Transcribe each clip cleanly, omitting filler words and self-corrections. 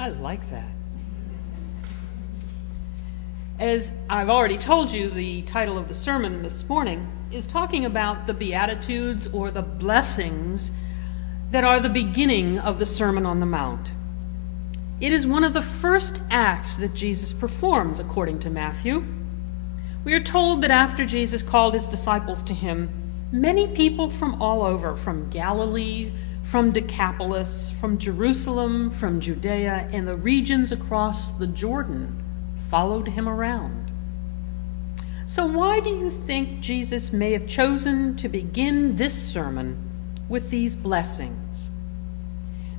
I like that. As I've already told you, the title of the sermon this morning is talking about the Beatitudes, or the blessings that are the beginning of the Sermon on the Mount. It is one of the first acts that Jesus performs, according to Matthew. We are told that after Jesus called his disciples to him, many people from all over, from Galilee, from Decapolis, from Jerusalem, from Judea, and the regions across the Jordan, followed him around. So why do you think Jesus may have chosen to begin this sermon with these blessings?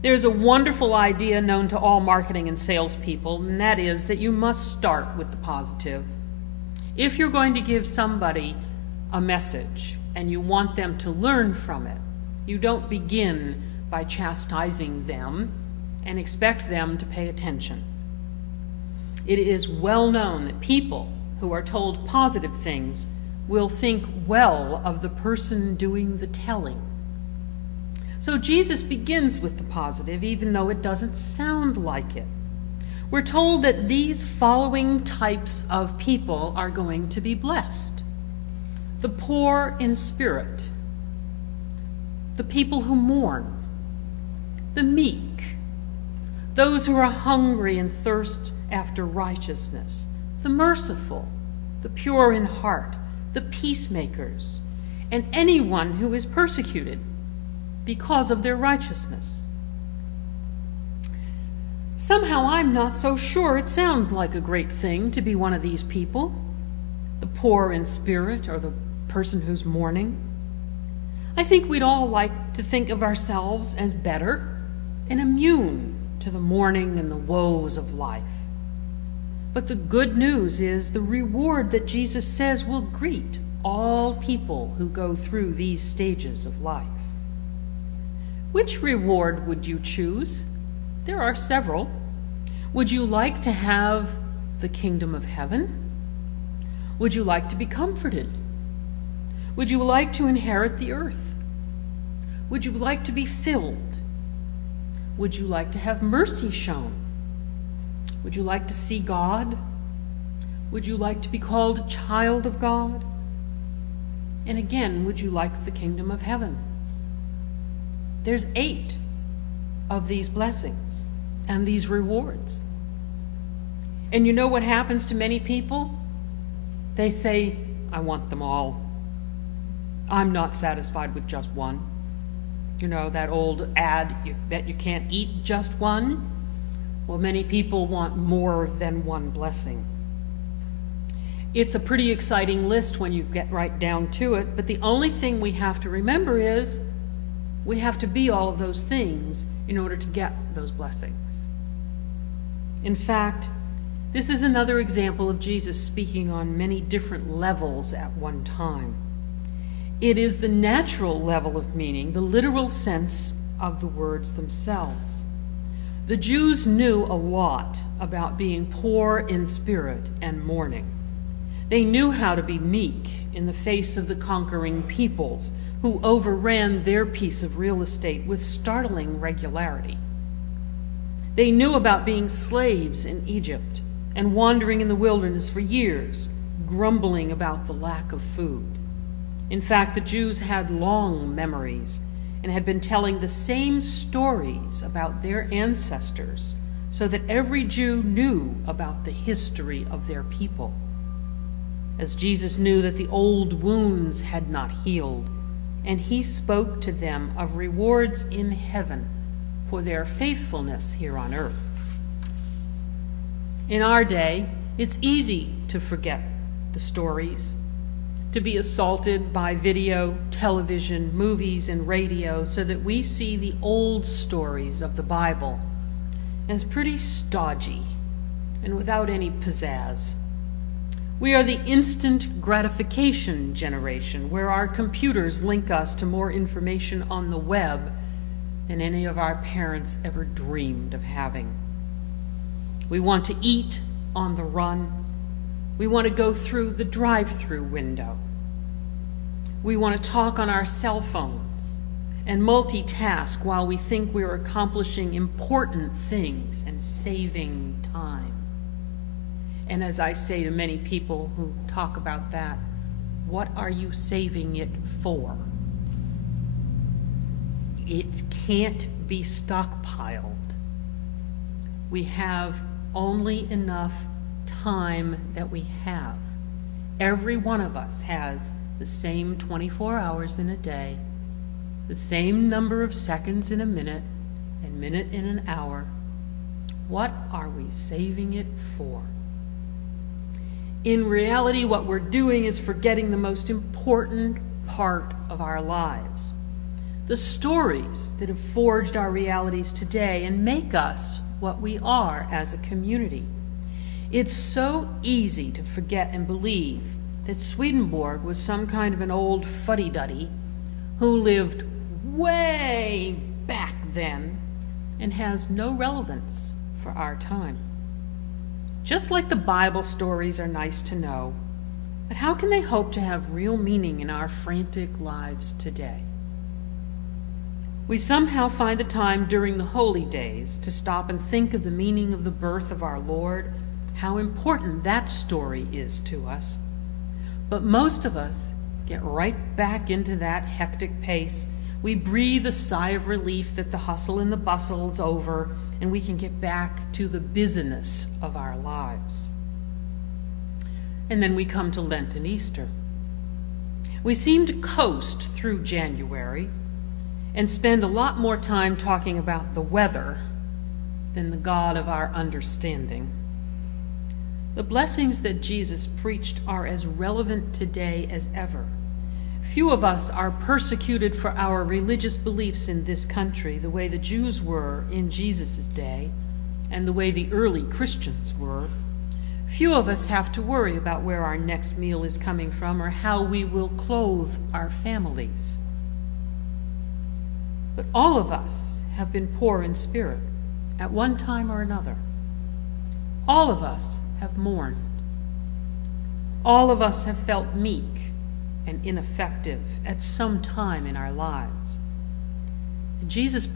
There's a wonderful idea known to all marketing and salespeople, and that is that you must start with the positive. If you're going to give somebody a message and you want them to learn from it, you don't begin by chastising them and expect them to pay attention. It is well known that people who are told positive things will think well of the person doing the telling. So Jesus begins with the positive, even though it doesn't sound like it. We're told that these following types of people are going to be blessed: the poor in spirit, the people who mourn, the meek, those who are hungry and thirst after righteousness, the merciful, the pure in heart, the peacemakers, and anyone who is persecuted because of their righteousness. Somehow I'm not so sure it sounds like a great thing to be one of these people, the poor in spirit, or the person who's mourning. I think we'd all like to think of ourselves as better and immune to the mourning and the woes of life. But the good news is the reward that Jesus says will greet all people who go through these stages of life. Which reward would you choose? There are several. Would you like to have the kingdom of heaven? Would you like to be comforted? Would you like to inherit the earth? Would you like to be filled? Would you like to have mercy shown? Would you like to see God? Would you like to be called a child of God? And again, would you like the kingdom of heaven? There's 8 of these blessings and these rewards. And you know what happens to many people? They say, I want them all. I'm not satisfied with just one. You know, that old ad, you bet you can't eat just one? Well, many people want more than one blessing. It's a pretty exciting list when you get right down to it, but the only thing we have to remember is we have to be all of those things in order to get those blessings. In fact, this is another example of Jesus speaking on many different levels at one time. It is the natural level of meaning, the literal sense of the words themselves. The Jews knew a lot about being poor in spirit and mourning. They knew how to be meek in the face of the conquering peoples who overran their piece of real estate with startling regularity. They knew about being slaves in Egypt and wandering in the wilderness for years, grumbling about the lack of food. In fact, the Jews had long memories, and had been telling the same stories about their ancestors so that every Jew knew about the history of their people. As Jesus knew that the old wounds had not healed, and he spoke to them of rewards in heaven for their faithfulness here on earth. In our day, it's easy to forget the stories, to be assaulted by video, television, movies, and radio so that we see the old stories of the Bible as pretty stodgy and without any pizzazz. We are the instant gratification generation, where our computers link us to more information on the web than any of our parents ever dreamed of having. We want to eat on the run. We want to go through the drive-through window. We want to talk on our cell phones and multitask while we think we're accomplishing important things and saving time. And as I say to many people who talk about that, what are you saving it for? It can't be stockpiled. We have only enough time that we have. Every one of us has the same 24 hours in a day, the same number of seconds in a minute, and minute in an hour. What are we saving it for? In reality, what we're doing is forgetting the most important part of our lives, the stories that have forged our realities today and make us what we are as a community. It's so easy to forget and believe that Swedenborg was some kind of an old fuddy-duddy who lived way back then and has no relevance for our time. Just like the Bible stories are nice to know, but how can they hope to have real meaning in our frantic lives today? We somehow find the time during the holy days to stop and think of the meaning of the birth of our Lord, how important that story is to us. But most of us get right back into that hectic pace. We breathe a sigh of relief that the hustle and the bustle is over, and we can get back to the busyness of our lives. And then we come to Lent and Easter. We seem to coast through January and spend a lot more time talking about the weather than the God of our understanding. The blessings that Jesus preached are as relevant today as ever. Few of us are persecuted for our religious beliefs in this country the way the Jews were in Jesus' day and the way the early Christians were. Few of us have to worry about where our next meal is coming from or how we will clothe our families. But all of us have been poor in spirit at one time or another. All of us have mourned. All of us have felt meek and ineffective at some time in our lives. And Jesus